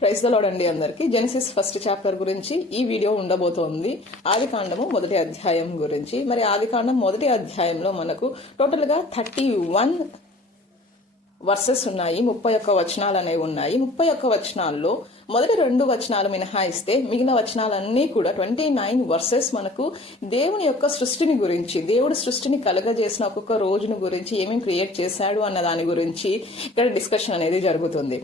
Praise the lord అండి అందరికి. Genesis first chapter గురించి ఈ వీడియో ఉండబోతోంది. ఆదికాండము మొదటి అధ్యాయం గురించి. మరి ఆదికాండం మొదటి అధ్యాయంలో మనకు టోటల్ గా 31 వర్సెస్ ఉన్నాయి, 31 వచనాలు అనేవి ఉన్నాయి. 31 వచనాల్లో మొదటి 2 వచనాలు మినహాయిస్తే మిగిలిన వచనాలన్నీ కూడా 29 వర్సెస్ మనకు దేవుని యొక్క సృష్టిని గురించి, దేవుడు సృష్టిని కలగజేసిన ఒక్కొక్క రోజుని గురించి, ఏమేమి క్రియేట్ చేశాడు అన్న దాని గురించి ఇక్కడ డిస్కషన్ అనేది జరుగుతుంది.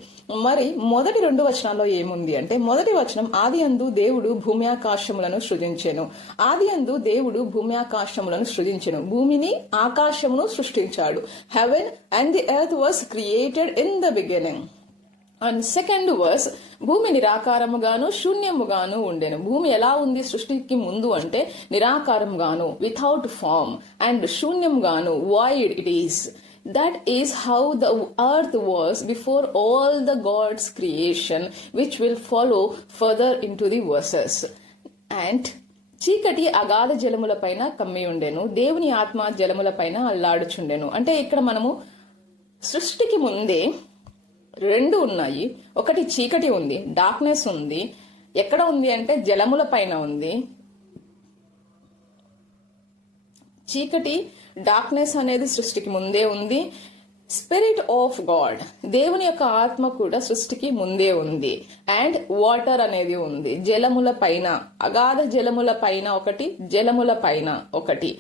మరి మొదటి 2 వచనాల్లో ఏముంది అంటే, మొదటి వచనం ఆదియందు దేవుడు భూమి ఆకాశములను సృజించెను. ఆదియందు దేవుడు భూమి ఆకాశములను సృజించెను, భూమిని ఆకాశమును సృష్టించాడు. Heaven and the earth was created in the beginning. And second verse, భూమి నిరాకారముగాను శూన్యముగాను ఉండెను. భూమి ఎలా ఉంది సృష్టికి ముందు అంటే నిరాకారముగాను, వితౌట్ ఫార్మ్, అండ్ శూన్యముగాను, void it is. That is how the earth was before all the God's creation, which will follow further into the verses. And చీకటి అగాధ జలముల పైన కమ్మి ఉండెను, దేవుని ఆత్మ జలముల పైన అల్లాడుచుండెను. అంటే ఇక్కడ మనము సృష్టికి ముందే 2 ఉన్నాయి. ఒకటి చీకటి ఉంది, డార్క్నెస్ ఉంది. ఎక్కడ ఉంది అంటే జలముల పైన ఉంది. చీకటి, డార్క్నెస్ అనేది సృష్టికి ముందే ఉంది. స్పిరిట్ ఆఫ్ గాడ్, దేవుని యొక్క ఆత్మ కూడా సృష్టికి ముందే ఉంది. అండ్ వాటర్ అనేది ఉంది, జలముల పైన, అగాధ జలముల పైన ఒకటి, జలముల పైన ఒకటి.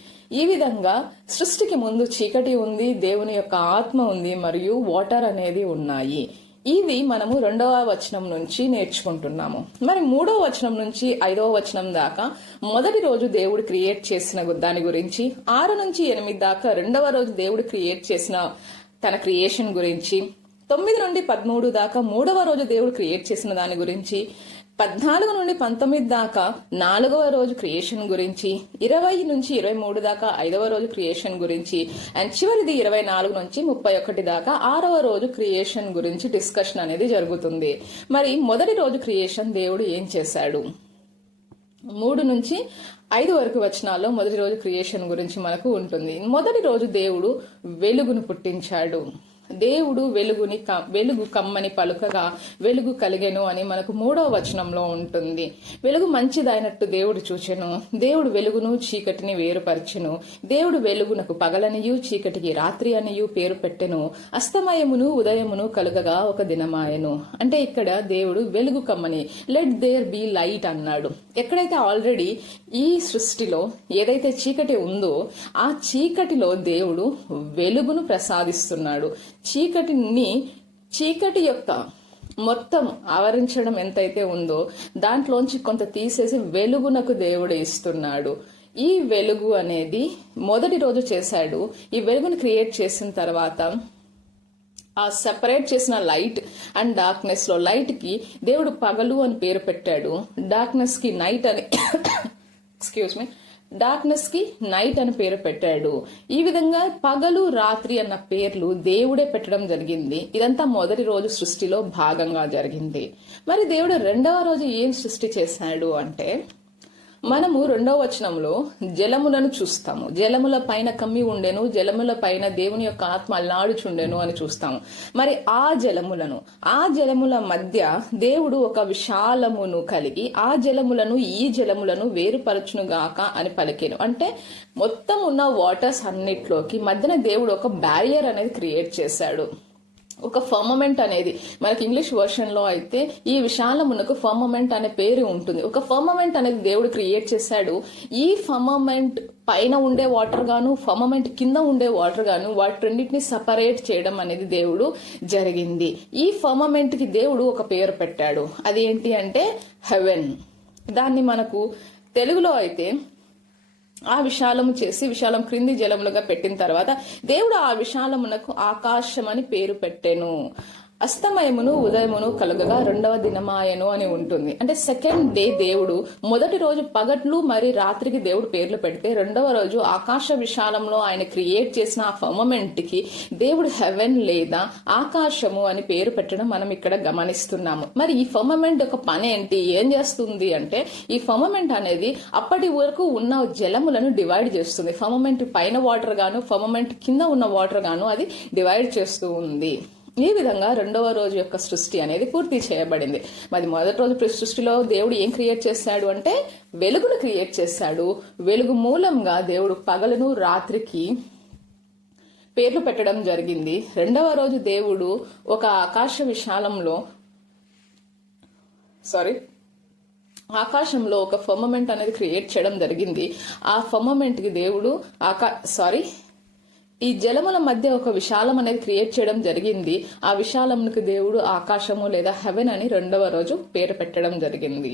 ఈ విధంగా సృష్టికి ముందు చీకటి ఉంది, దేవుని యొక్క ఆత్మ ఉంది, మరియు వాటర్ అనేది ఉన్నాయి. ఇది మనము 2వ వచనం నుంచి నేర్చుకుంటున్నాము. మరి 3వ వచనం నుంచి 5వ వచనం దాకా మొదటి రోజు దేవుడు క్రియేట్ చేసిన దాని గురించి, 6 నుంచి 8 దాకా 2వ రోజు దేవుడు క్రియేట్ చేసిన తన క్రియేషన్ గురించి, 9 నుండి 13 దాకా 3వ రోజు దేవుడు క్రియేట్ చేసిన దాని గురించి, 14 నుండి 19 దాకా 4వ రోజు క్రియేషన్ గురించి, 20 నుంచి 23 దాకా 5వ రోజు క్రియేషన్ గురించి, అండ్ చివరిది 24 నుంచి 31 దాకా 6వ రోజు క్రియేషన్ గురించి డిస్కషన్ అనేది జరుగుతుంది. మరి మొదటి రోజు క్రియేషన్ దేవుడు ఏం చేశాడు? 3 నుంచి 5 వరకు వచనాల్లో మొదటి రోజు క్రియేషన్ గురించి మనకు ఉంటుంది. మొదటి రోజు దేవుడు వెలుగును పుట్టించాడు. దేవుడు వెలుగు కమ్మని పలుకగా వెలుగు కలిగెను అని మనకు 3వ వచనంలో ఉంటుంది. వెలుగు మంచిదైనట్టు దేవుడు చూచెను, దేవుడు వెలుగును చీకటిని వేరుపరచెను. దేవుడు వెలుగునకు పగలనియు చీకటికి రాత్రి అనియు పేరు పెట్టెను. అస్తమయమును ఉదయమును కలుగగా ఒక దినమాయను. అంటే ఇక్కడ దేవుడు వెలుగు కమ్మని, లెట్ దేర్ బి లైట్ అన్నాడు. ఎక్కడైతే ఆల్రెడీ ఈ సృష్టిలో ఏదైతే చీకటి ఉందో ఆ చీకటిలో దేవుడు వెలుగును ప్రసాదిస్తున్నాడు. చీకటి యొక్క మొత్తం ఆవరించడం ఎంతైతే ఉందో దాంట్లోంచి కొంత తీసేసి వెలుగునకు దేవుడు ఇస్తున్నాడు. ఈ వెలుగు అనేది మొదటి రోజు చేశాడు. ఈ వెలుగును క్రియేట్ చేసిన తర్వాత ఆ సెపరేట్ చేసిన లైట్ అండ్ డార్క్నెస్ లో లైట్ కి దేవుడు పగలు అని పేరు పెట్టాడు, డార్క్నెస్ కి నైట్ అని డార్క్నెస్ కి నైట్ అని పేరు పెట్టాడు. ఈ విధంగా పగలు రాత్రి అన్న పేర్లు దేవుడే పెట్టడం జరిగింది. ఇదంతా మొదటి రోజు సృష్టిలో భాగంగా జరిగింది. మరి దేవుడు 2వ రోజు ఏం సృష్టి చేశాడు అంటే, మనము 2వ వచనంలో జలములను చూస్తాము. జలముల పైన కమ్మి ఉండెను, జలముల పైన దేవుని యొక్క ఆత్మ అల్లాడుచుండెను అని చూస్తాము. మరి ఆ జలముల మధ్య దేవుడు ఒక విశాలమును కలిగి ఆ జలములను ఈ జలములను వేరుపరచునుగాక అని పలికెను. అంటే మొత్తం ఉన్న వాటర్స్ అన్నిట్లోకి మధ్యన దేవుడు ఒక బ్యారియర్ అనేది క్రియేట్ చేశాడు. ఒక ఫర్మమెంట్ అనేది మనకి ఇంగ్లీష్ వర్షన్ లో అయితే ఈ విశాలమునకు ఫర్మమెంట్ అనే పేరు ఉంటుంది. ఒక ఫర్మమెంట్ అనేది దేవుడు క్రియేట్ చేశాడు. ఈ ఫర్మమెంట్ పైన ఉండే వాటర్ గాను ఫర్మమెంట్ కింద ఉండే వాటర్ గాను వాటిన్నిటిని సపరేట్ చేయడం అనేది దేవుడు జరిగింది. ఈ ఫర్మమెంట్ కి దేవుడు ఒక పేరు పెట్టాడు. అది ఏంటి అంటే హెవెన్. దాన్ని మనకు తెలుగులో అయితే ఆ విశాలము చేసి విశాలం క్రింది జలములుగా పెట్టిన తర్వాత దేవుడు ఆ విశాలమునకు ఆకాశం అని పేరు పెట్టెను. అస్తమయమును ఉదయమును కలుగగా 2వ దినమాయను అని ఉంటుంది. అంటే సెకండ్ డే దేవుడు మొదటి రోజు పగట్లు మరి రాత్రికి దేవుడు పేర్లు పెడితే 2వ రోజు ఆకాశ విశాలంలో ఆయన క్రియేట్ చేసిన ఆ ఫర్మమెంట్ కి దేవుడు హెవెన్ లేదా ఆకాశము అని పేరు పెట్టడం మనం ఇక్కడ గమనిస్తున్నాము. మరి ఈ ఫర్మమెంట్ యొక్క పని ఏంటి, ఏం చేస్తుంది అంటే, ఈ ఫర్మమెంట్ అనేది అప్పటి వరకు ఉన్న జలములను డివైడ్ చేస్తుంది. ఫర్మమెంట్ పైన వాటర్ గాను ఫర్మమెంట్ కింద ఉన్న వాటర్ గాను అది డివైడ్ చేస్తూ ఉంది. ఈ విధంగా రెండవ రోజు యొక్క సృష్టి అనేది పూర్తి చేయబడింది. మరి మొదటి రోజు సృష్టిలో దేవుడు ఏం క్రియేట్ చేశాడు అంటే వెలుగును క్రియేట్ చేశాడు. వెలుగు మూలంగా దేవుడు పగలును రాత్రికి పేర్లు పెట్టడం జరిగింది. రెండవ రోజు దేవుడు ఒక ఆకాశంలో ఒక ఫర్మమెంట్ అనేది క్రియేట్ చేయడం జరిగింది. ఆ ఫర్మమెంట్ కి దేవుడు ఈ జలముల మధ్య ఒక విశాలం అనేది క్రియేట్ చేయడం జరిగింది. ఆ విశాలంకి దేవుడు ఆకాశము లేదా హెవెన్ అని రెండవ రోజు పేరు పెట్టడం జరిగింది.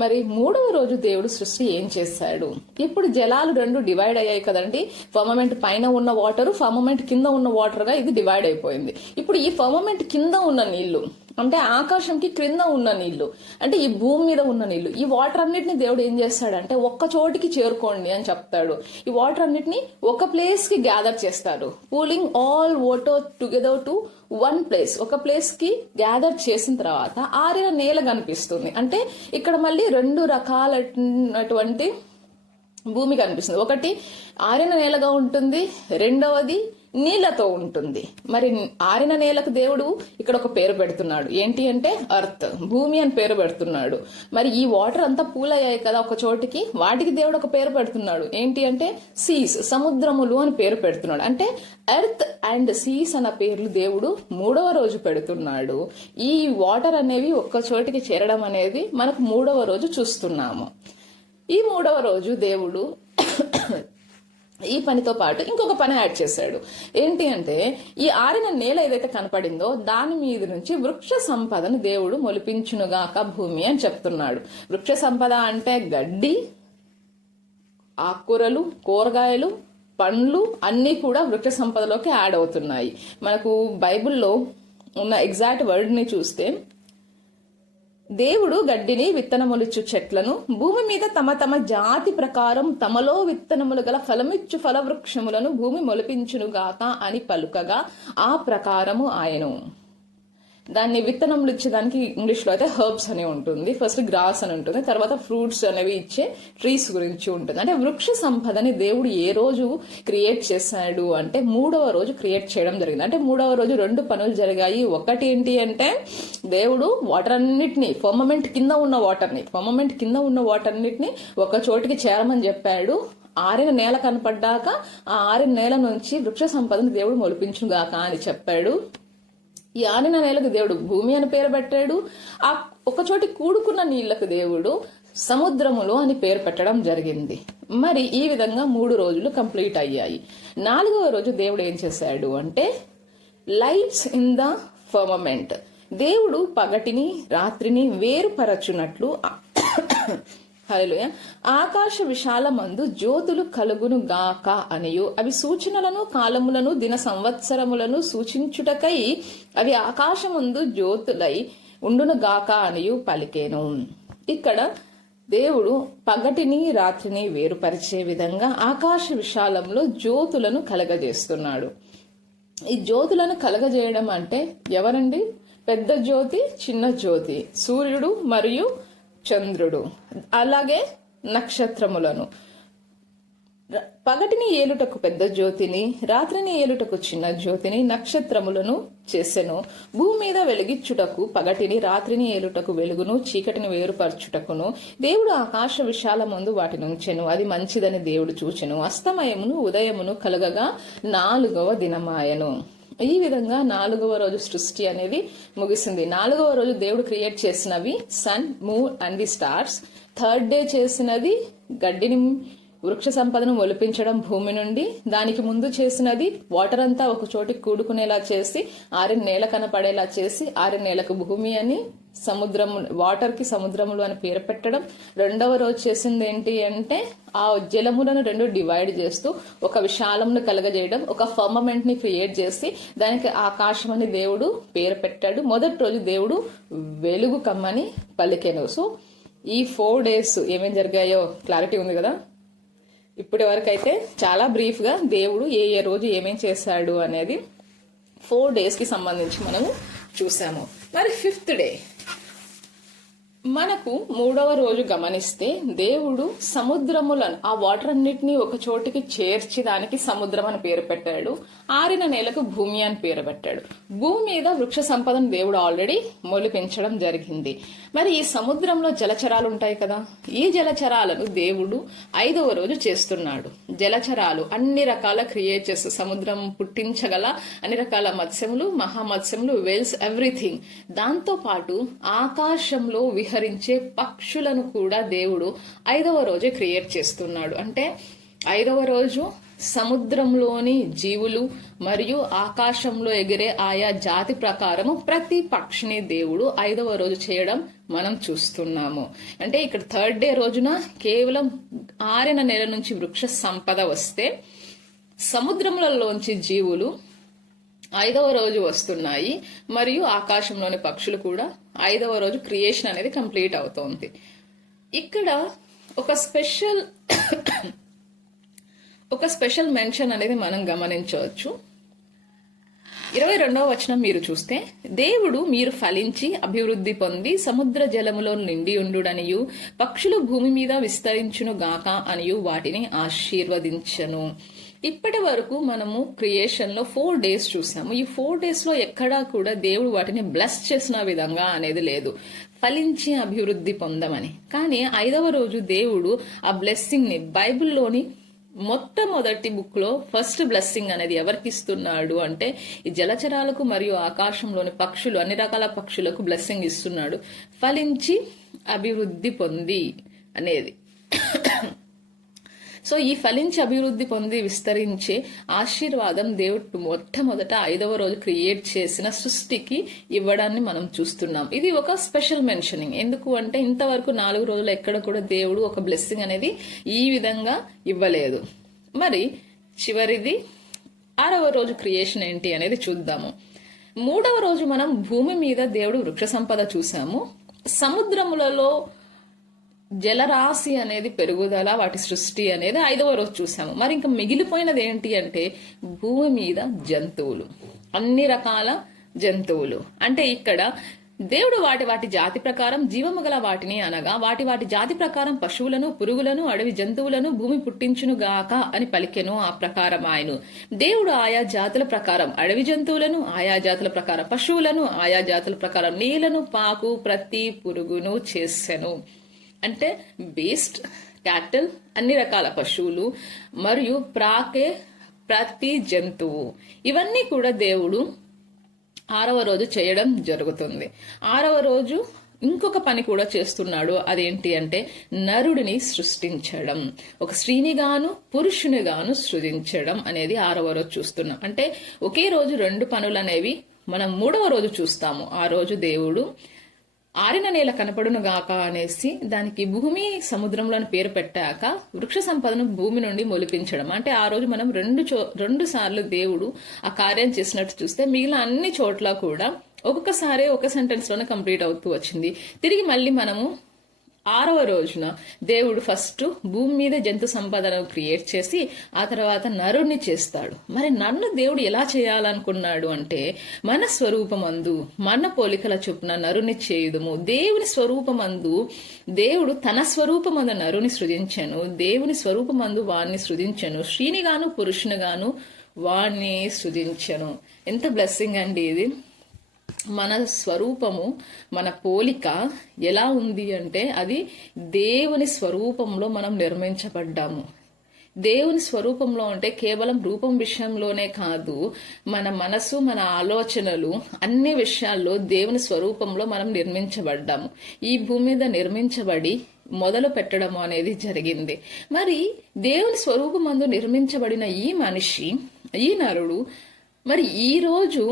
మరి మూడవ రోజు దేవుడు సృష్టి ఏం చేశాడు? ఇప్పుడు జలాలు రెండు డివైడ్ అయ్యాయి కదండి. ఫర్మమెంట్ పైన ఉన్న వాటర్, ఫర్మమెంట్ కింద ఉన్న వాటర్ గా ఇది డివైడ్ అయిపోయింది. ఇప్పుడు ఈ ఫర్మమెంట్ కింద ఉన్న నీళ్లు అంటే ఆకాశంకి క్రింద ఉన్న నీళ్లు అంటే ఈ భూమి మీద ఉన్న నీళ్లు, ఈ వాటర్ అన్నిటిని దేవుడు ఏం చేస్తాడంటే ఒక్క చోటికి చేరుకోండి అని చెప్తాడు. ఈ వాటర్ అన్నిటిని ఒక ప్లేస్ కి గ్యాదర్ చేస్తాడు. Pooling all water together to one place. ఒక ప్లేస్ కి గ్యాదర్ చేసిన తర్వాత ఆరిన నేల కనిపిస్తుంది. అంటే ఇక్కడ మళ్ళీ రెండు రకాలైనటువంటి భూమి కనిపిస్తుంది. ఒకటి ఆరిన నేలగా ఉంటుంది, రెండవది నీళ్లతో ఉంటుంది. మరి ఆరిన నేలకు దేవుడు ఇక్కడ ఒక పేరు పెడుతున్నాడు. ఏంటి అంటే అర్త్, భూమి అని పేరు పెడుతున్నాడు. మరి ఈ వాటర్ అంతా పూల్ అయ్యాయి కదా ఒక చోటికి, వాటికి దేవుడు ఒక పేరు పెడుతున్నాడు. ఏంటి అంటే సీస్, సముద్రములు అని పేరు పెడుతున్నాడు. అంటే ఎర్త్ అండ్ సీస్ అన్న పేర్లు దేవుడు మూడవ రోజు పెడుతున్నాడు. ఈ వాటర్ అనేవి ఒక్క చోటికి చేరడం అనేది మనకు మూడవ రోజు చూస్తున్నాము. ఈ మూడవ రోజు దేవుడు ఈ పనితో పాటు ఇంకొక పని యాడ్ చేశాడు. ఏంటి అంటే ఈ ఆరిన నేల ఏదైతే కనపడిందో దాని మీద నుంచి వృక్ష సంపదను దేవుడు మొలిపించునుగాక భూమి అని చెప్తున్నాడు. వృక్ష సంపద అంటే గడ్డి, ఆకుకూరలు, కూరగాయలు, పండ్లు అన్ని కూడా వృక్ష సంపదలోకి యాడ్ అవుతున్నాయి. మనకు బైబిల్లో ఉన్న ఎగ్జాక్ట్ వర్డ్ ని చూస్తే దేవుడు గడ్డిని, విత్తనములిచ్చు చెట్లను, భూమి మీద తమ తమ జాతి ప్రకారం తమలో విత్తనములు గల ఫలమిచ్చు ఫలవృక్షములను భూమి మొలిపించునుగాక అని పలుకగా ఆ ప్రకారము ఆయను. దాన్ని విత్తనములు ఇచ్చేదానికి ఇంగ్లీష్ లో అయితే హర్బ్స్ అని ఉంటుంది. ఫస్ట్ గ్రాస్ అని ఉంటుంది, తర్వాత ఫ్రూట్స్ అనేవి ఇచ్చే ట్రీస్ గురించి ఉంటుంది. అంటే వృక్ష సంపదని దేవుడు ఏ రోజు క్రియేట్ చేశాడు అంటే మూడవ రోజు క్రియేట్ చేయడం జరిగింది. అంటే మూడవ రోజు రెండు పనులు జరిగాయి. ఒకటి ఏంటి అంటే దేవుడు వాటర్ అన్నిటిని ఫర్మమెంట్ కింద ఉన్న వాటర్ అన్నిటిని ఒక చోటికి చేరమని చెప్పాడు. ఆరిన నేల కనపడ్డాక ఆ ఆరిన నేల నుంచి వృక్ష సంపదను దేవుడు మొలిపించుగాక అని చెప్పాడు. ఈ ఆరిన నేలకు దేవుడు భూమి అని పేరు పెట్టాడు. ఆ ఒకచోటి కూడుకున్న నీళ్లకు దేవుడు సముద్రములు అని పేరు పెట్టడం జరిగింది. మరి ఈ విధంగా 3 రోజులు కంప్లీట్ అయ్యాయి. 4వ రోజు దేవుడు ఏం చేశాడు అంటే లైట్స్ ఇన్ ద ఫర్మమెంట్. దేవుడు పగటిని రాత్రిని వేరుపరచునట్లు హల్లెలూయా ఆకాశ విశాలమందు జ్యోతులు కలుగును గాక అనియు అవి సూచనలను కాలములను దిన సంవత్సరములను సూచించుటకై అవి ఆకాశమందు జ్యోతులై ఉండును గాక అనియు పలికేను. ఇక్కడ దేవుడు పగటిని రాత్రిని వేరుపరిచే విధంగా ఆకాశ విశాలంలో జ్యోతులను కలగజేస్తున్నాడు. ఈ జ్యోతులను కలగజేయడం అంటే ఎవరండి? పెద్ద జ్యోతి, చిన్న జ్యోతి, సూర్యుడు మరియు చంద్రుడు, అలాగే నక్షత్రములను. పగటిని ఏలుటకు పెద్ద జ్యోతిని, రాత్రిని ఏలుటకు చిన్న జ్యోతిని, నక్షత్రములను చేసెను. భూమి మీద వెలిగిచ్చుటకు పగటిని, రాత్రిని ఏలుటకు వెలుగును, చీకటిని వేరుపరచుటకును దేవుడు ఆకాశ విశాలమందు వాటిని ఉంచెను. అది మంచిదని దేవుడు చూచెను. అస్తమయమును ఉదయమును కలగగా 4వ దినమాయను. ఈ విధంగా 4వ రోజు సృష్టి అనేది ముగిసింది. 4వ రోజు దేవుడు క్రియేట్ చేసినవి sun, moon and the stars. 3rd day చేసినది గడ్డిని, వృక్ష సంపదను ఒలిపించడం భూమి నుండి. దానికి ముందు చేసినది వాటర్ అంతా ఒక చోటికి కూడుకునేలా చేసి, ఆరిన నేల కనపడేలా చేసి, ఆరిన నేలకు భూమి అని, సముద్రము వాటర్ కి సముద్రములు అని పేరు పెట్టడం. 2వ రోజు చేసింది ఏంటి అంటే ఆ జలములను 2 డివైడ్ చేస్తూ ఒక విశాలంను కలగజేయడం, ఒక ఫర్మమెంట్ ని క్రియేట్ చేసి దానికి ఆకాశం అని దేవుడు పేరు పెట్టాడు. మొదటి రోజు దేవుడు వెలుగు కమ్మని పలికెను. సో ఈ 4 days ఏమేం జరిగాయో క్లారిటీ ఉంది కదా. ఇప్పటి వరకు అయితే చాలా బ్రీఫ్ గా దేవుడు ఏ రోజు ఏమేం చేశాడు అనేది 4 days కి సంబంధించి మనము చూసాము. మరి 5th డే మనకు 3వ రోజు గమనిస్తే దేవుడు సముద్రములను ఆ వాటర్ అన్నిటినీ ఒక చోటికి చేర్చి దానికి సముద్రం అని పేరు పెట్టాడు. ఆరిన నేలకు భూమి అని పేరు పెట్టాడు. భూమి మీద వృక్ష సంపదను దేవుడు ఆల్రెడీ మొలిపించడం జరిగింది. మరి ఈ సముద్రంలో జలచరాలు ఉంటాయి కదా, ఈ జలచరాలను దేవుడు 5వ రోజు చేస్తున్నాడు. జలచరాలు అన్ని రకాల క్రియేచర్స్, సముద్రం పుట్టించగల అన్ని రకాల మత్స్యములు, మహామత్స్యములు, వేల్స్, ఎవ్రీథింగ్. దాంతో పాటు ఆకాశంలో విహరించే పక్షులను కూడా దేవుడు 5వ రోజే క్రియేట్ చేస్తున్నాడు. అంటే 5వ రోజు సముద్రంలోని జీవులు మరియు ఆకాశంలో ఎగిరే ఆయా జాతి ప్రకారము ప్రతి పక్షిని దేవుడు 5వ రోజు చేయడం మనం చూస్తున్నాము. అంటే ఇక్కడ 3rd డే రోజున కేవలం ఆరిన నేల నుంచి వృక్ష సంపద వస్తే, సముద్రములలోంచి జీవులు 5వ రోజు వస్తున్నాయి మరియు ఆకాశంలోని పక్షులు కూడా 5వ రోజు క్రియేషన్ అనేది కంప్లీట్ అవుతోంది. ఇక్కడ ఒక స్పెషల్ మెన్షన్ అనేది మనం గమనించవచ్చు. 22వ వచనం మీరు చూస్తే, దేవుడు మీరు ఫలించి అభివృద్ధి పొంది సముద్ర జలములో నిండి ఉండుడనియు పక్షులు భూమి మీద విస్తరించును గాక అనియు వాటిని ఆశీర్వదించను. ఇప్పటి వరకు మనము క్రియేషన్ లో 4 డేస్ చూసాము. ఈ 4 డేస్ లో ఎక్కడా కూడా దేవుడు వాటిని బ్లెస్ చేసిన విధంగా అనేది లేదు, ఫలించి అభివృద్ధి పొందమని. కానీ 5వ రోజు దేవుడు ఆ బ్లెస్సింగ్ ని బైబిల్లోని మొట్టమొదటి బుక్ లో ఫస్ట్ బ్లెస్సింగ్ అనేది ఎవరికి ఇస్తున్నాడు అంటే ఈ జలచరాలకు మరియు ఆకాశంలోని పక్షులు, అన్ని రకాల పక్షులకు బ్లెస్సింగ్ ఇస్తున్నాడు, ఫలించి అభివృద్ధి పొంది అనేది. సో ఈ ఫలించి అభివృద్ధి పొంది విస్తరించే ఆశీర్వాదం దేవుడు మొట్టమొదట 5వ రోజు క్రియేట్ చేసిన సృష్టికి ఇవ్వడాన్ని మనం చూస్తున్నాం. ఇది ఒక స్పెషల్ మెన్షనింగ్. ఎందుకు అంటే ఇంతవరకు 4 రోజులు ఎక్కడ కూడా దేవుడు ఒక బ్లెస్సింగ్ అనేది ఈ విధంగా ఇవ్వలేదు. మరి చివరిది 6వ రోజు క్రియేషన్ ఏంటి అనేది చూద్దాము. 3వ రోజు మనం భూమి మీద దేవుడు వృక్ష సంపద చూసాము. సముద్రములలో జలరాశి అనేది పెరుగుదల, వాటి సృష్టి అనేది 5వ రోజు చూసాము. మరి ఇంకా మిగిలిపోయినది ఏంటి అంటే భూమి మీద జంతువులు, అన్ని రకాల జంతువులు. అంటే ఇక్కడ దేవుడు వాటి జాతి ప్రకారం జీవము గల వాటిని అనగా వాటి జాతి ప్రకారం పశువులను, పురుగులను, అడవి జంతువులను భూమి పుట్టించును గాక అని పలికెను. ఆ ప్రకారం ఆయన దేవుడు ఆయా జాతుల ప్రకారం అడవి జంతువులను, ఆయా జాతుల ప్రకారం పశువులను, ఆయా జాతుల ప్రకారం నీళ్లను, పాకు, ప్రతి పురుగును చేసెను. అంటే బీస్ట్, క్యాటిల్, అన్ని రకాల పశువులు మరియు ప్రాకే ప్రతి జంతువు, ఇవన్నీ కూడా దేవుడు 6వ రోజు చేయడం జరుగుతుంది. 6వ రోజు ఇంకొక పని కూడా చేస్తున్నాడు. అదేంటి అంటే నరుడిని సృష్టించడం, ఒక స్త్రీని గాను పురుషుని గాను సృజించడం అనేది 6వ రోజు చూస్తున్నాం. అంటే ఒకే రోజు 2 పనులు అనేవి మనం 3వ రోజు చూస్తాము. ఆ రోజు దేవుడు ఆరిన నేల కనపడును గాక అనేసి దానికి భూమి సముద్రంలో పేరు పెట్టాక వృక్ష సంపదను భూమి నుండి మొలిపించడం. అంటే ఆ రోజు మనం 2 సార్లు దేవుడు ఆ కార్యం చేసినట్టు చూస్తే మిగిలిన అన్ని చోట్ల కూడా ఒక్కొక్కసారి ఒక సెంటెన్స్ లోనే కంప్లీట్ అవుతూ వచ్చింది. తిరిగి మళ్ళీ మనము 6వ రోజున దేవుడు ఫస్ట్ భూమి మీద జంతు సంపదను క్రియేట్ చేసి ఆ తర్వాత నరుణ్ణి చేస్తాడు. మరి నన్ను దేవుడు ఎలా చేయాలనుకున్నాడు అంటే మన స్వరూపమందు మన పోలికల చొప్పున నరుని చేయుదుము. దేవుని స్వరూపమందు దేవుడు తన స్వరూపమందు నరుని సృజించెను, దేవుని స్వరూపమందు వాణ్ణి సృజించెను, స్త్రీని గాను పురుషుని గాను వాణ్ణి సృజించెను. ఎంత బ్లెస్సింగ్ అండి ఇది. మన స్వరూపము, మన పోలిక ఎలా ఉంది అంటే అది దేవుని స్వరూపంలో మనం నిర్మించబడ్డాము. దేవుని స్వరూపంలో అంటే కేవలం రూపం విషయంలోనే కాదు, మన మనసు, మన ఆలోచనలు, అన్ని విషయాల్లో దేవుని స్వరూపంలో మనం నిర్మించబడ్డాము. ఈ భూమి మీద నిర్మించబడి మొదలు పెట్టడం అనేది జరిగింది. మరి దేవుని స్వరూపమందు నిర్మించబడిన ఈ మనిషి, ఈ నరుడు మరి ఈ రోజు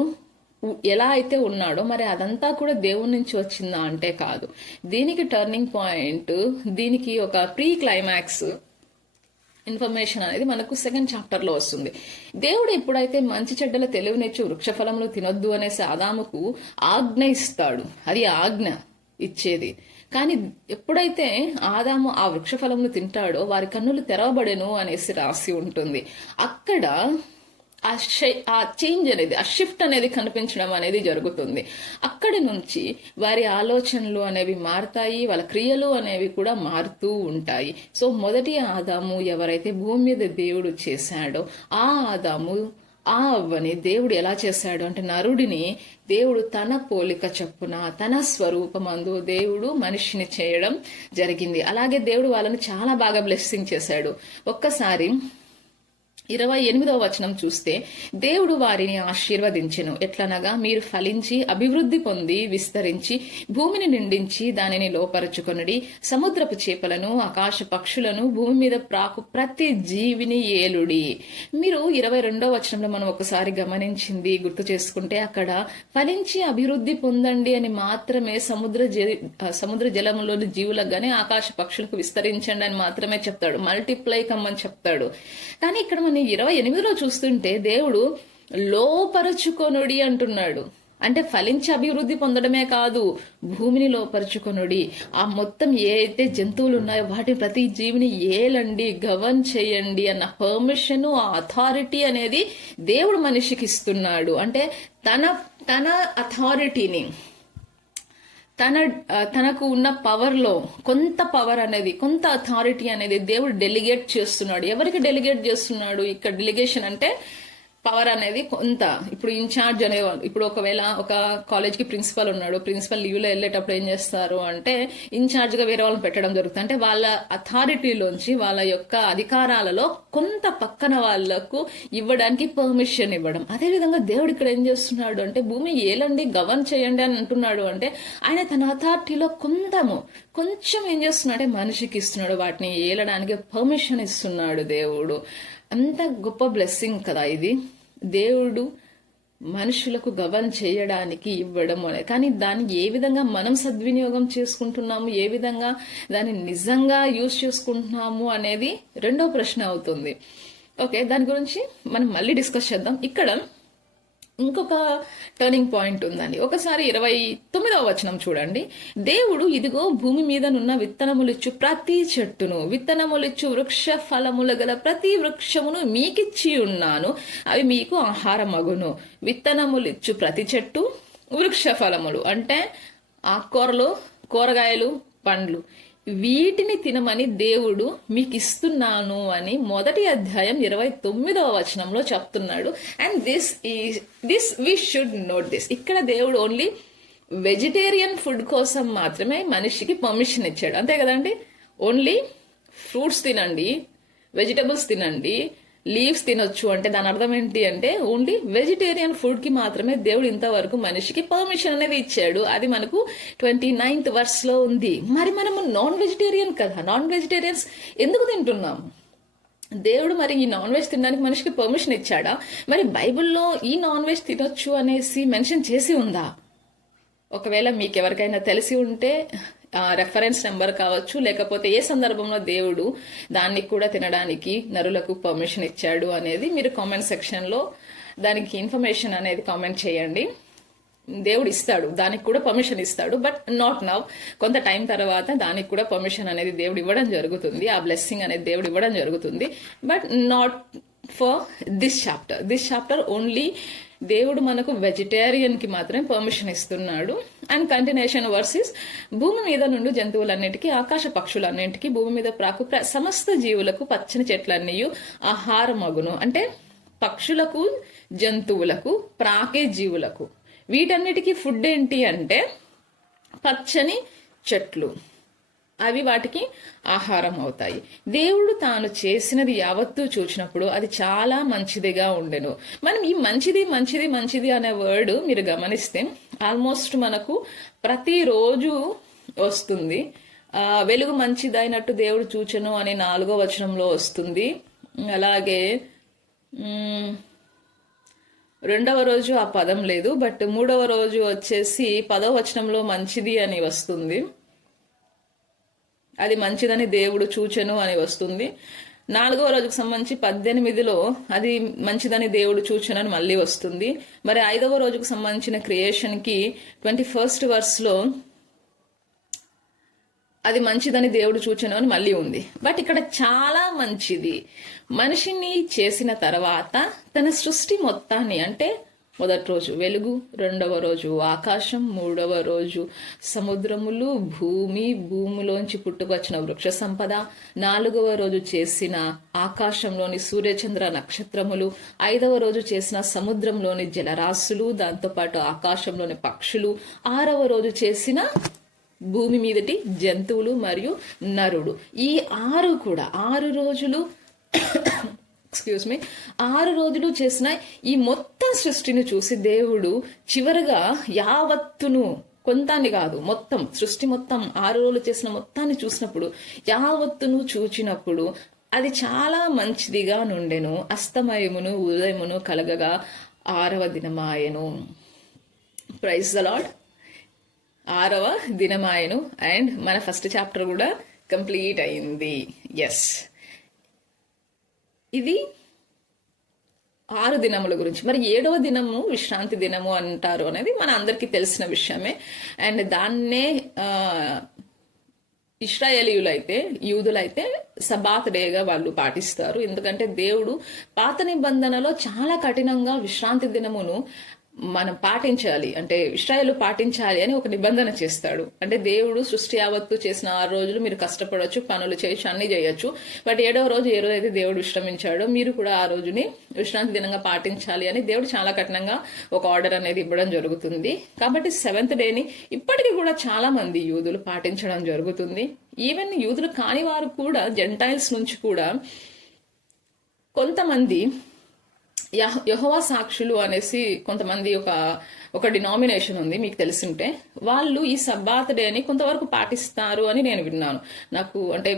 ఎలా అయితే ఉన్నాడో మరి అదంతా కూడా దేవుడి నుంచి వచ్చిందా అంటే కాదు. దీనికి టర్నింగ్ పాయింట్, దీనికి ఒక ప్రీ క్లైమాక్స్ ఇన్ఫర్మేషన్ అనేది మనకు 2nd చాప్టర్ లో వస్తుంది. దేవుడు ఎప్పుడైతే మంచి చెడ్డల తెలివినిచ్చి వృక్ష ఫలములు తినొద్దు అనేసి ఆదాముకు ఆజ్ఞ ఇస్తాడు, అది ఆజ్ఞ ఇచ్చేది. కానీ ఎప్పుడైతే ఆదాము ఆ వృక్ష ఫలములు తింటాడో వారి కన్నులు తెరవబడెను అనేసి రాసి ఉంటుంది. అక్కడ ఆ చేంజ్ అనేది, ఆ షిఫ్ట్ అనేది కనిపించడం అనేది జరుగుతుంది. అక్కడి నుంచి వారి ఆలోచనలు అనేవి మారుతాయి, వాళ్ళ క్రియలు అనేవి కూడా మారుతూ ఉంటాయి. సో మొదటి ఆదాము ఎవరైతే భూమి మీద దేవుడు చేశాడో, ఆ ఆదాము ఆ అవ్వని దేవుడు ఎలా చేశాడు అంటే, నరుడిని దేవుడు తన పోలిక చొప్పున తన స్వరూపమందు దేవుడు మనిషిని చేయడం జరిగింది. అలాగే దేవుడు వాళ్ళని చాలా బాగా బ్లెస్సింగ్ చేశాడు. ఒక్కసారి 28వ వచనం చూస్తే, దేవుడు వారిని ఆశీర్వదించెను. ఎట్లనగా, మీరు ఫలించి అభివృద్ధి పొంది విస్తరించి భూమిని నిండించి దానిని లోపరుచుకొనుడి, సముద్రపు చేపలను ఆకాశ పక్షులను భూమి మీద ప్రాకు ప్రతి జీవిని ఏలుడి. మీరు 22వ వచనంలో మనం ఒకసారి గమనించింది గుర్తు చేసుకుంటే, అక్కడ ఫలించి అభివృద్ధి పొందండి అని మాత్రమే సముద్ర జలములోని జీవులకు గానీ ఆకాశ పక్షులకు విస్తరించండి అని మాత్రమే చెప్తాడు, మల్టిప్లై కమ్మని చెప్తాడు. కానీ ఇక్కడ మనం 28లో చూస్తుంటే దేవుడు లోపరుచుకొనుడి అంటున్నాడు. అంటే ఫలించి అభివృద్ధి పొందడమే కాదు, భూమిని లోపరుచుకొనుడి. ఆ మొత్తం ఏ అయితే జంతువులు ఉన్నాయో వాటిని ప్రతి జీవిని ఏలండి, గవర్న్ చేయండి అన్న పర్మిషన్, ఆ అథారిటీ అనేది దేవుడు మనిషికి ఇస్తున్నాడు. అంటే తన అథారిటీని, తనకు ఉన్న పవర్ లో కొంత పవర్ అనేది, కొంత అథారిటీ అనేది దేవుడు డెలిగేట్ చేస్తున్నాడు. ఎవరికి డెలిగేట్ చేస్తున్నాడు? ఇక్కడ డెలిగేషన్ అంటే పవర్ అనేది కొంత. ఇప్పుడు ఇన్ఛార్జ్ అనేవాళ్ళు, ఇప్పుడు ఒకవేళ ఒక కాలేజ్కి ప్రిన్సిపల్ ఉన్నాడు, ప్రిన్సిపల్ లీవ్లో వెళ్ళేటప్పుడు ఏం చేస్తారు అంటే ఇన్ఛార్జ్గా వేరే వాళ్ళని పెట్టడం జరుగుతుంది. అంటే వాళ్ళ అథారిటీలోంచి, వాళ్ళ యొక్క అధికారాలలో కొంత పక్కన వాళ్లకు ఇవ్వడానికి పర్మిషన్ ఇవ్వడం. అదేవిధంగా దేవుడు ఇక్కడ ఏం చేస్తున్నాడు అంటే, భూమి ఏలండి, గవర్న్ చేయండి అని అంటున్నాడు. అంటే ఆయన తన అథారిటీలో కొంచెం ఏం చేస్తున్నాడంటే మనిషికి ఇస్తున్నాడు, వాటిని ఏలడానికి పర్మిషన్ ఇస్తున్నాడు దేవుడు. అంత గొప్ప బ్లెస్సింగ్ కదా ఇది, దేవుడు మనుషులకు గవర్న్ చేయడానికి ఇవ్వడం అనేది. కానీ దాన్ని ఏ విధంగా మనం సద్వినియోగం చేసుకుంటున్నాము, ఏ విధంగా దాన్ని నిజంగా యూజ్ చేసుకుంటున్నాము అనేది రెండో ప్రశ్న అవుతుంది. ఓకే, దాని గురించి మనం మళ్ళీ డిస్కస్ చేద్దాం. ఇక్కడ ఇంకొక టర్నింగ్ పాయింట్ ఉందండి. ఒకసారి 29వ వచనం చూడండి. దేవుడు, ఇదిగో భూమి మీదనున్న విత్తనములిచ్చు ప్రతి చెట్టును, విత్తనములిచ్చు వృక్ష ఫలముల గల ప్రతి వృక్షమును మీకిచ్చి ఉన్నాను, అవి మీకు ఆహారమగును. విత్తనములిచ్చు ప్రతి చెట్టు, వృక్ష ఫలములు అంటే ఆకుకూరలు, కూరగాయలు, పండ్లు, వీటిని తినమని దేవుడు మీకు ఇస్తున్నాను అని మొదటి అధ్యాయం 29వ వచనంలో చెప్తున్నాడు. And this we should note this. ఇక్కడ దేవుడు ఓన్లీ వెజిటేరియన్ ఫుడ్ కోసం మాత్రమే మనిషికి పర్మిషన్ ఇచ్చాడు, అంతే కదండి. ఓన్లీ ఫ్రూట్స్ తినండి, వెజిటబుల్స్ తినండి, లీవ్స్ తినొచ్చు అంటే దాని అర్థం ఏంటి అంటే ఓన్లీ వెజిటేరియన్ ఫుడ్ కి మాత్రమే దేవుడు ఇంతవరకు మనిషికి పర్మిషన్ అనేది ఇచ్చాడు. అది మనకు 29th verse లో ఉంది. మరి మనము నాన్ వెజిటేరియన్ కదా, నాన్ వెజిటేరియన్స్ ఎందుకు తింటున్నాం? దేవుడు మరి ఈ నాన్ వెజ్ తినడానికి మనిషికి పర్మిషన్ ఇచ్చాడా? మరి బైబిల్లో ఈ నాన్ వెజ్ తినొచ్చు అనేసి మెన్షన్ చేసి ఉందా? ఒకవేళ మీకు ఎవరికైనా తెలిసి ఉంటే రెఫరెన్స్ నెంబర్ కావచ్చు, లేకపోతే ఏ సందర్భంలో దేవుడు దాన్ని కూడా తినడానికి నరులకు పర్మిషన్ ఇచ్చాడు అనేది మీరు కామెంట్ సెక్షన్ లో దానికి ఇన్ఫర్మేషన్ అనేది కామెంట్ చేయండి. దేవుడు ఇస్తాడు, దానికి కూడా పర్మిషన్ ఇస్తాడు, బట్ నాట్ నౌ. కొంత టైం తర్వాత దానికి కూడా పర్మిషన్ అనేది దేవుడు ఇవ్వడం జరుగుతుంది, ఆ బ్లెస్సింగ్ అనేది దేవుడు ఇవ్వడం జరుగుతుంది, but not for this chapter only దేవుడు మనకు వెజిటేరియన్ కి మాత్రమే పర్మిషన్ ఇస్తున్నాడు. అండ్ కంటిన్యూషన్ వర్సెస్, భూమి మీద నుండి జంతువులన్నిటికీ, ఆకాశ పక్షులన్నింటికి, భూమి మీద ప్రాకు సమస్త జీవులకు, పచ్చని చెట్లన్నీ ఆహారమగును. అంటే పక్షులకు, జంతువులకు, ప్రాకే జీవులకు, వీటన్నిటికీ ఫుడ్ ఏంటి అంటే పచ్చని చెట్లు, అవి వాటికి ఆహారం అవుతాయి. దేవుడు తాను చేసినది యావత్తూ చూచినప్పుడు అది చాలా మంచిదిగా ఉండెను. మనం ఈ మంచిది అనే వర్డ్ మీరు గమనిస్తే ఆల్మోస్ట్ మనకు ప్రతిరోజు వస్తుంది. వెలుగు మంచిదైనట్టు దేవుడు చూచెను అని 4వ వచనంలో వస్తుంది. అలాగే 2వ రోజు ఆ పదం లేదు, బట్ 3వ రోజు వచ్చేసి 10వ వచనంలో మంచిది అని వస్తుంది. అది మంచిదని దేవుడు చూచెను అని వస్తుంది. 4వ రోజుకు సంబంధించి 18లో అది మంచిదని దేవుడు చూచెను అని మళ్ళీ వస్తుంది. మరి 5వ రోజుకు సంబంధించిన క్రియేషన్ కి 21st verse లో అది మంచిదని దేవుడు చూచెను అని మళ్ళీ ఉంది. బట్ ఇక్కడ చాలా మంచిది. మనిషిని చేసిన తర్వాత తన సృష్టి మొత్తాన్ని, అంటే మొదటి రోజు వెలుగు, రెండవ రోజు ఆకాశం, మూడవ రోజు సముద్రములు, భూమిలోంచి పుట్టుకొచ్చిన వృక్ష సంపద, నాలుగవ రోజు చేసిన ఆకాశంలోని సూర్యచంద్ర నక్షత్రములు, ఐదవ రోజు చేసిన సముద్రంలోని జలరాశులు, దాంతోపాటు ఆకాశంలోని పక్షులు, ఆరవ రోజు చేసిన భూమి మీదటి జంతువులు మరియు నరుడు. ఈ 6 రోజులు ఎక్స్క్యూజ్ మీ 6 రోజులు చేసిన ఈ మొత్తం సృష్టిని చూసి దేవుడు చివరగా యావత్తును, కొంతాన్ని కాదు మొత్తం సృష్టి మొత్తం 6 రోజులు చేసిన మొత్తాన్ని చూసినప్పుడు, యావత్తును చూచినప్పుడు అది చాలా మంచిదిగా నుండెను. అస్తమయమును ఉదయమును కలగగా 6వ దినమాయెను. Praise the Lord. 6వ దినమాయను. అండ్ మన ఫస్ట్ చాప్టర్ కూడా కంప్లీట్ అయింది. ఎస్, ఇది 6 దినముల గురించి. మరి 7వ దినము విశ్రాంతి దినము అంటారు అనేది మన అందరికీ తెలిసిన విషయమే. అండ్ దాన్నే ఇశ్రాయేలీయులైతే, యూదులైతే సబాత్ డేగా వాళ్ళు పాటిస్తారు. ఎందుకంటే దేవుడు పాత నిబంధనలో చాలా కఠినంగా విశ్రాంతి దినమును మనం పాటించాలి, అంటే ఇశ్రాయేలు పాటించాలి అని ఒక నిబంధన చేస్తాడు. అంటే దేవుడు సృష్టి యావత్తు చేసిన 6 రోజులు మీరు కష్టపడవచ్చు, పనులు చేయొచ్చు, అన్ని చేయొచ్చు. బట్ 7వ రోజు ఏ రోజైతే దేవుడు విశ్రమించాడో మీరు కూడా ఆ రోజుని విశ్రాంతి దినంగా పాటించాలి అని దేవుడు చాలా కఠినంగా ఒక ఆర్డర్ అనేది ఇవ్వడం జరుగుతుంది. కాబట్టి 7th డేని ఇప్పటికీ కూడా చాలా మంది యూదులు పాటించడం జరుగుతుంది. ఈవెన్ యూదులు కాని వారు కూడా, జెంటైల్స్ నుంచి కూడా కొంతమంది యెహోవా సాక్షులు అనేసి కొంతమంది ఒక డినామినేషన్ ఉంది, మీకు తెలిసింటే. వాళ్ళు ఈ సబ్బాత్ డేని కొంతవరకు పాటిస్తారు అని నేను విన్నాను. నాకు అంటే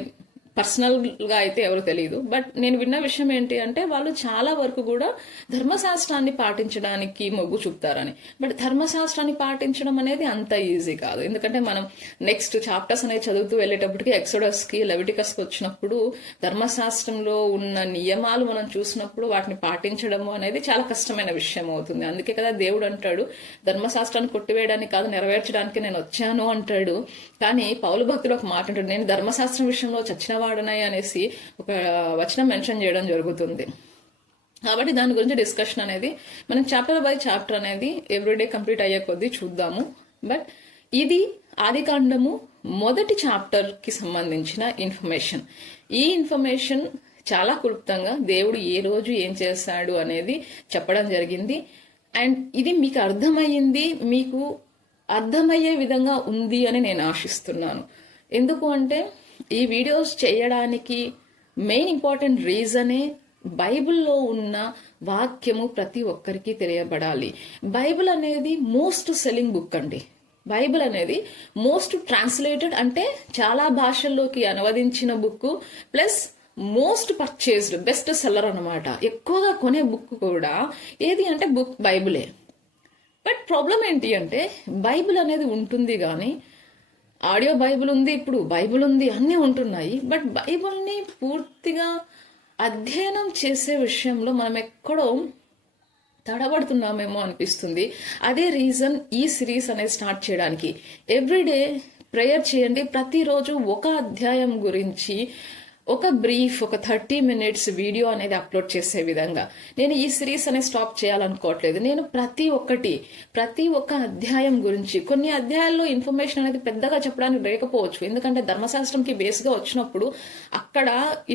పర్సనల్ గా అయితే ఎవరు తెలియదు. బట్ నేను విన్న విషయం ఏంటి అంటే వాళ్ళు చాలా వరకు కూడా ధర్మశాస్త్రాన్ని పాటించడానికి మొగ్గు చూపుతారని. బట్ ధర్మశాస్త్రాన్ని పాటించడం అనేది అంత ఈజీ కాదు. ఎందుకంటే మనం నెక్స్ట్ చాప్టర్స్ అనేది చదువుతూ వెళ్ళేటప్పటికి ఎక్సోడస్ కి, లెవిటికస్ కి వచ్చినప్పుడు ధర్మశాస్త్రంలో ఉన్న నియమాలు మనం చూసినప్పుడు వాటిని పాటించడము అనేది చాలా కష్టమైన విషయం అవుతుంది. అందుకే కదా దేవుడు అంటాడు, ధర్మశాస్త్రాన్ని కొట్టివేయడానికి కాదు నెరవేర్చడానికి నేను వచ్చాను అంటాడు. కానీ పౌలు భక్తుడు ఒక మాట అంటాడు, నేను ధర్మశాస్త్రం విషయంలో చచ్చిన వాడనాయి అనేసి ఒక వచనం మెన్షన్ చేయడం జరుగుతుంది. కాబట్టి దాని గురించి డిస్కషన్ అనేది మనం చాప్టర్ బై చాప్టర్ అనేది ఎవ్రీడే కంప్లీట్ అయ్యే కొద్దీ చూద్దాము. బట్ ఇది ఆదికాండము మొదటి చాప్టర్ కి సంబంధించిన ఇన్ఫర్మేషన్. ఈ ఇన్ఫర్మేషన్ చాలా క్లుప్తంగా దేవుడు ఏ రోజు ఏం చేశాడు అనేది చెప్పడం జరిగింది. అండ్ ఇది మీకు అర్థమయ్యింది, మీకు అర్థమయ్యే విధంగా ఉంది అని నేను ఆశిస్తున్నాను. ఎందుకు అంటే ఈ వీడియోస్ చేయడానికి మెయిన్ ఇంపార్టెంట్ రీజనే బైబిల్లో ఉన్న వాక్యము ప్రతి ఒక్కరికి తెలియబడాలి. బైబిల్ అనేది మోస్ట్ సెల్లింగ్ బుక్ అండి. బైబిల్ అనేది మోస్ట్ ట్రాన్స్లేటెడ్, అంటే చాలా భాషల్లోకి అనువదించిన book, plus most purchased, best seller అనమాట. ఎక్కువగా కొనే బుక్ కూడా ఏది అంటే బుక్ బైబిలే. బట్ ప్రాబ్లం ఏంటి అంటే బైబిల్ అనేది ఉంటుంది కానీ ఆడియో బైబిల్ ఉంది, ఇప్పుడు బైబిల్ ఉంది, అన్నీ ఉంటున్నాయి. బట్ బైబిల్ని పూర్తిగా అధ్యయనం చేసే విషయంలో మనం ఎక్కడో తడబడుతున్నామేమో అనిపిస్తుంది. అదే రీజన్ ఈ సిరీస్ అనేది స్టార్ట్ చేయడానికి. ఎవ్రీడే ప్రేయర్ చేయండి. ప్రతిరోజు ఒక అధ్యాయం గురించి ఒక బ్రీఫ్, ఒక 30 minutes వీడియో అనేది అప్లోడ్ చేసే విధంగా నేను ఈ సిరీస్ అనేది స్టాప్ చేయాలనుకోవట్లేదు. నేను ప్రతి ఒక్క అధ్యాయం గురించి, కొన్ని అధ్యాయాల్లో ఇన్ఫర్మేషన్ అనేది పెద్దగా చెప్పడానికి లేకపోవచ్చు, ఎందుకంటే ధర్మశాస్త్రంకి బేస్గా వచ్చినప్పుడు అక్కడ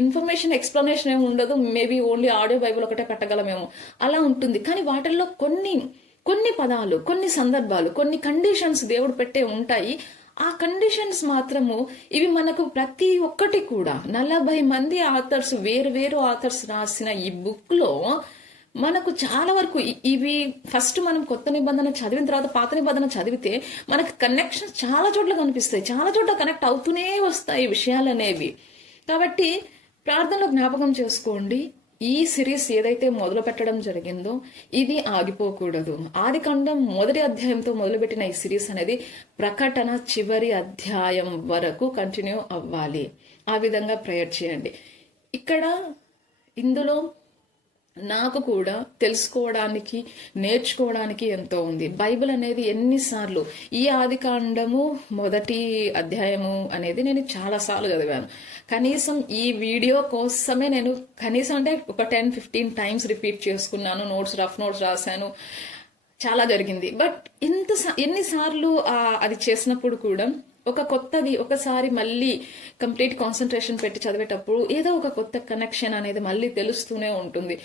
ఇన్ఫర్మేషన్ ఎక్స్ప్లెనేషన్ ఏమి ఉండదు. మేబీ ఓన్లీ ఆడియో బైబిల్ ఒకటే పెట్టగలమేమో, అలా ఉంటుంది. కానీ వాటిల్లో కొన్ని పదాలు, కొన్ని సందర్భాలు, కొన్ని కండిషన్స్ దేవుడు పెట్టే ఉంటాయి. ఆ కండిషన్స్ మాత్రము ఇవి మనకు ప్రతి ఒక్కటి కూడా 40 మంది ఆథర్స్, వేరు ఆథర్స్ రాసిన ఈ బుక్ లో మనకు చాలా వరకు ఇవి ఫస్ట్ మనం కొత్త నిబంధన చదివిన తర్వాత పాత నిబంధన చదివితే మనకు కనెక్షన్స్ చాలా చోట్ల కనిపిస్తాయి, చాలా చోట్ల కనెక్ట్ అవుతూనే వస్తాయి విషయాలు అనేవి. కాబట్టి ప్రార్థనలో జ్ఞాపకం చేసుకోండి, ఈ సిరీస్ ఏదైతే మొదలు పెట్టడం జరిగిందో ఇది ఆగిపోకూడదు. ఆదికాండం మొదటి అధ్యాయంతో మొదలుపెట్టిన ఈ సిరీస్ అనేది ప్రకటన చివరి అధ్యాయం వరకు కంటిన్యూ అవ్వాలి. ఆ విధంగా ప్రేయర్ చేయండి. ఇందులో నాకు కూడా తెలుసుకోవడానికి నేర్చుకోవడానికి ఎంతో ఉంది. బైబిల్ అనేది ఎన్నిసార్లు ఈ ఆదికాండము మొదటి అధ్యాయము అనేది నేను చాలాసార్లు చదివాను. కనీసం ఈ వీడియో కోసమే నేను కనీసం అంటే ఒక 10-15 టైమ్స్ రిపీట్ చేసుకున్నాను. రఫ్ నోట్స్ రాశాను. చాలా జరిగింది. బట్ ఎన్నిసార్లు అది చేసినప్పుడు కూడా ఒక కొత్తది ఒకసారి మళ్ళీ కంప్లీట్ కాన్సన్ట్రేషన్ పెట్టి చదివేటప్పుడు ఏదో ఒక కొత్త కనెక్షన్ అనేది మళ్ళీ తెలుస్తూనే ఉంటుంది.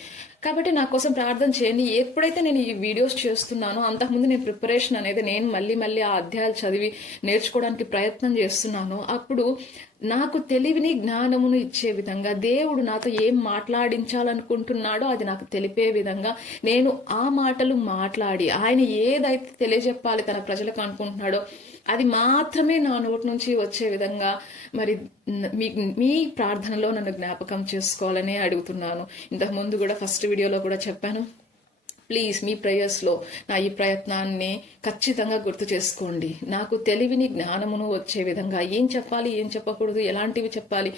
కాబట్టి నా కోసం ప్రార్థన చేయండి. ఎప్పుడైతే నేను ఈ వీడియోస్ చేస్తున్నానో అంతకుముందు నేను ప్రిపరేషన్ అనేది నేను మళ్ళీ ఆ అధ్యాయాలు చదివి నేర్చుకోవడానికి ప్రయత్నం చేస్తున్నానో అప్పుడు నాకు తెలివిని జ్ఞానమును ఇచ్చే విధంగా దేవుడు నాతో ఏం మాట్లాడించాలనుకుంటున్నాడో అది నాకు తెలిపే విధంగా నేను ఆ మాటలు మాట్లాడి ఆయన ఏదైతే తెలియజెప్పాలి తన ప్రజలకు అనుకుంటున్నాడో అది మాత్రమే నా నోటి నుంచి వచ్చే విధంగా మరి మీ ప్రార్థనలో నన్ను జ్ఞాపకం చేసుకోవాలని అడుగుతున్నాను. ఇంతకుముందు కూడా ఫస్ట్ వీడియోలో కూడా చెప్పాను. ప్లీజ్ మీ ప్రేయర్స్లో నా ఈ ప్రయత్నాన్ని ఖచ్చితంగా గుర్తు చేసుకోండి. నాకు తెలివిని జ్ఞానమును వచ్చే విధంగా ఏం చెప్పాలి ఏం చెప్పకూడదు ఎలాంటివి చెప్పాలి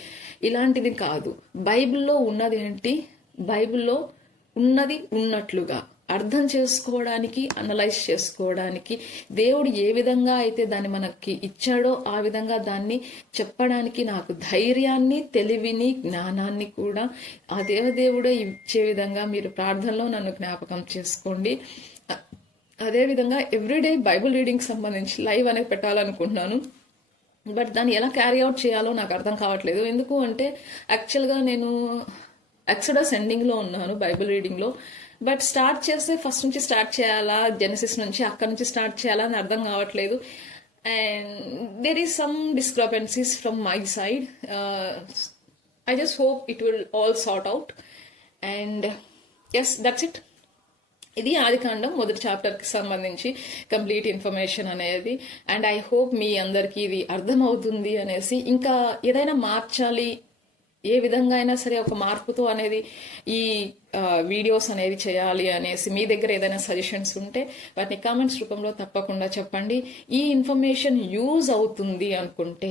ఇలాంటిది కాదు. బైబిల్లో ఉన్నది ఏంటి, బైబిల్లో ఉన్నది ఉన్నట్లుగా అర్థం చేసుకోవడానికి అనలైజ్ చేసుకోవడానికి దేవుడు ఏ విధంగా అయితే దాన్ని మనకి ఇచ్చాడో ఆ విధంగా దాన్ని చెప్పడానికి నాకు ధైర్యాన్ని తెలివిని జ్ఞానాన్ని కూడా ఆ దేవదేవుడే ఇచ్చే విధంగా మీరు ప్రార్థనలో నన్ను జ్ఞాపకం చేసుకోండి. అదేవిధంగా ఎవ్రీడే బైబిల్ రీడింగ్ సంబంధించి లైవ్ అనేది పెట్టాలనుకుంటున్నాను. బట్ దాన్ని ఎలా క్యారీ అవుట్ చేయాలో నాకు అర్థం కావట్లేదు. ఎందుకు అంటే యాక్చువల్గా నేను ఎక్సడస్ ఎండింగ్లో ఉన్నాను బైబిల్ రీడింగ్లో. బట్ స్టార్ట్ చేస్తే ఫస్ట్ నుంచి స్టార్ట్ చేయాలా, జెనసిస్ నుంచి అక్కడ నుంచి స్టార్ట్ చేయాలా అని అర్థం కావట్లేదు. And there is some discrepancies from my side. I just hope it will all sort out. And yes, that's it. ఇది ఆదికాండం మొదటి చాప్టర్కి సంబంధించి కంప్లీట్ ఇన్ఫర్మేషన్ అనేది. అండ్ ఐ హోప్ మీ అందరికీ ఇది అర్థమవుతుంది అనేసి. ఇంకా ఏదైనా మార్చాలి ఏ విధంగా అయినా సరే ఒక మార్పుతో అనేది ఈ వీడియోస్ అనేది చేయాలి అనేసి మీ దగ్గర ఏదైనా సజెషన్స్ ఉంటే వాటిని కామెంట్స్ రూపంలో తప్పకుండా చెప్పండి. ఈ ఇన్ఫర్మేషన్ యూజ్ అవుతుంది అనుకుంటే,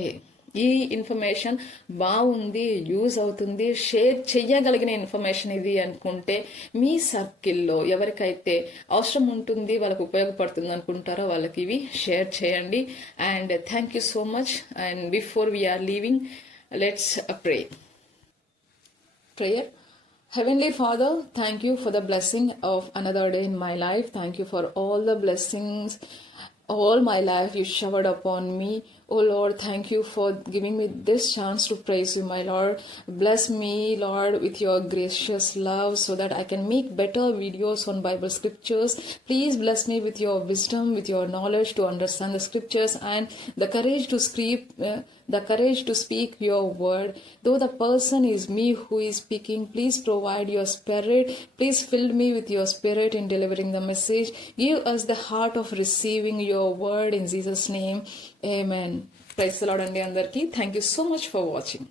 ఈ ఇన్ఫర్మేషన్ బాగుంది యూజ్ అవుతుంది షేర్ చెయ్యగలిగిన ఇన్ఫర్మేషన్ ఇది అనుకుంటే మీ సర్కిల్లో ఎవరికైతే అవసరం ఉంటుంది వాళ్ళకు ఉపయోగపడుతుంది అనుకుంటారో వాళ్ళకి ఇవి షేర్ చేయండి. And thank you so much. And before we are leaving, let's pray. Prayer. Heavenly Father, thank you for the blessing of another day in my life. Thank you for all the blessings all my life you showered upon me. Oh Lord, thank you for giving me this chance to praise you, my Lord. Bless me, Lord, with your gracious love so that I can make better videos on Bible scriptures. Please bless me with your wisdom, with your knowledge to understand the scriptures and the courage to speak your word. Though the person is me who is speaking, please provide your spirit. Please fill me with your spirit in delivering the message. Give us the heart of receiving your word in Jesus' name. Amen. Praise the Lord అండి అందరికీ. Thank you so much for watching.